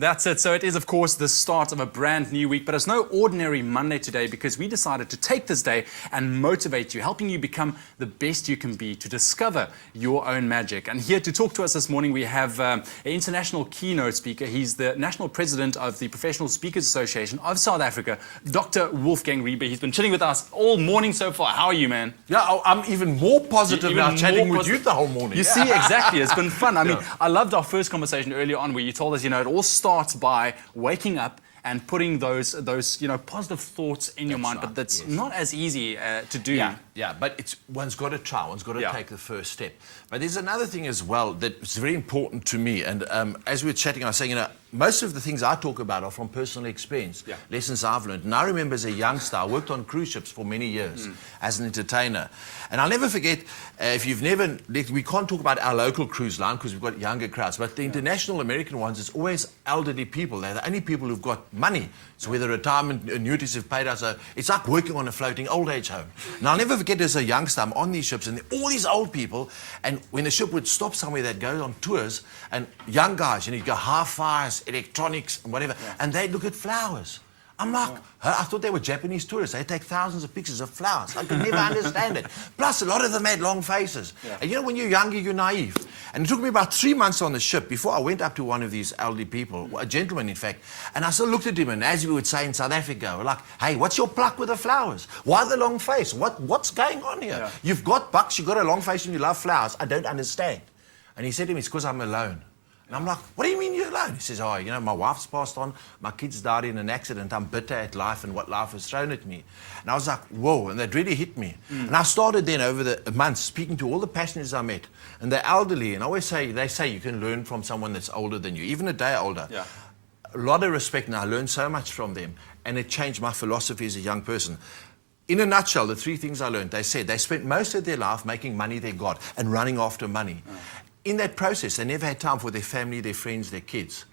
That's it. So it is, of course, the start of a brand new week, but it's no ordinary Monday today because we decided to take this day and motivate you, helping you become the best you can be to discover your own magic. And here to talk to us this morning, we have an international keynote speaker. He's the national president of the Professional Speakers Association of South Africa, Dr. Wolfgang Riebe. He's been chilling with us all morning so far. How are you, man? Yeah, I'm even more positive now chatting with you the whole morning. You see, exactly. It's been fun. I mean, I loved our first conversation earlier on where you told us, it all starts by waking up and putting those positive thoughts in your mind, but that's not as easy to do. Yeah, but one's got to try, one's got to take the first step. But there's another thing as well that's very important to me, and as we were chatting, I was saying, most of the things I talk about are from personal experience, lessons I've learned. And I remember as a youngster, I worked on cruise ships for many years as an entertainer. And I'll never forget, if you've never, we can't talk about our local cruise line because we've got younger crowds, but the international American ones, it's always elderly people. They're the only people who've got money. So whether retirement annuities have paid us, it's like working on a floating old age home. And I'll never forget as a youngster, I'm on these ships and all these old people, and when the ship would stop somewhere, they'd go on tours, and young guys, you go hi-fis, electronics, and whatever, and they'd look at flowers. I'm like, I thought they were Japanese tourists. They take thousands of pictures of flowers. I could never understand it. Plus, a lot of them had long faces. And when you're younger, you're naive. And it took me about 3 months on the ship before I went up to one of these elderly people, a gentleman, in fact, and I still looked at him, and as we would say in South Africa, we're like, hey, what's your pluck with the flowers? Why the long face? What's going on here? You've got bucks, you've got a long face, and you love flowers. I don't understand. And he said to me, it's because I'm alone. And I'm like, what do you mean you're alone? He says, my wife's passed on, my kids died in an accident, I'm bitter at life and what life has thrown at me. And I was like, whoa, and that really hit me. And I started then over the months speaking to all the passengers I met, and they're elderly, and I always say, they say you can learn from someone that's older than you, even a day older. A lot of respect, and I learned so much from them, and it changed my philosophy as a young person. In a nutshell, the 3 things I learned, they said they spent most of their life making money their God and running after money. In that process, they never had time for their family, their friends, their kids.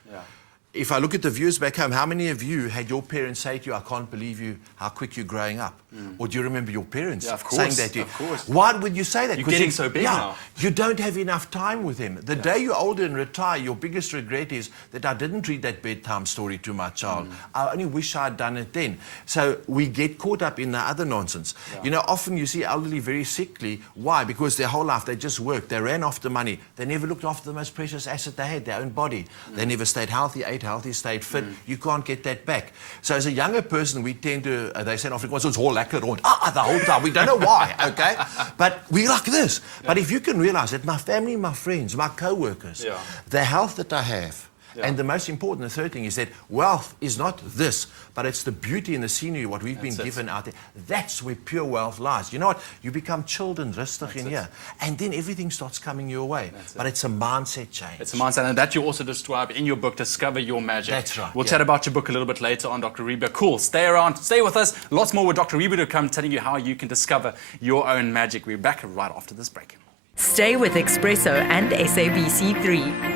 If I look at the viewers back home, how many of you had your parents say to you, I can't believe how quick you're growing up? Or do you remember your parents saying that to you? Of course. Why would you say that? You're getting so big now. You don't have enough time with them. The day you're older and retire, your biggest regret is that I didn't read that bedtime story to my child. I only wish I'd done it then. So we get caught up in the other nonsense. Often you see elderly very sickly. Why? Because their whole life they just worked. They ran after money. They never looked after the most precious asset they had, their own body. They never stayed healthy, ate healthy, stayed fit. You can't get that back. So as a younger person, we tend to, they say in Afrikaans, it's all lekker rond. The whole time. We don't know why, okay? But we like this. But if you can realize that my family, my friends, my co-workers, the health that I have, and the most important, the third thing is that wealth is not this, but it's the beauty and the scenery, what we've been given out there. That's where pure wealth lies. You know what? You become chilled and rustig in here, and then everything starts coming your way. But it's a mindset change. It's a mindset, and that you also describe in your book, Discover Your Magic. That's right. We'll chat about your book a little bit later on, Dr. Riebe. Cool. Stay around. Stay with us. Lots more with Dr. Riebe to come, telling you how you can discover your own magic. We're back right after this break. Stay with Expresso and SABC3.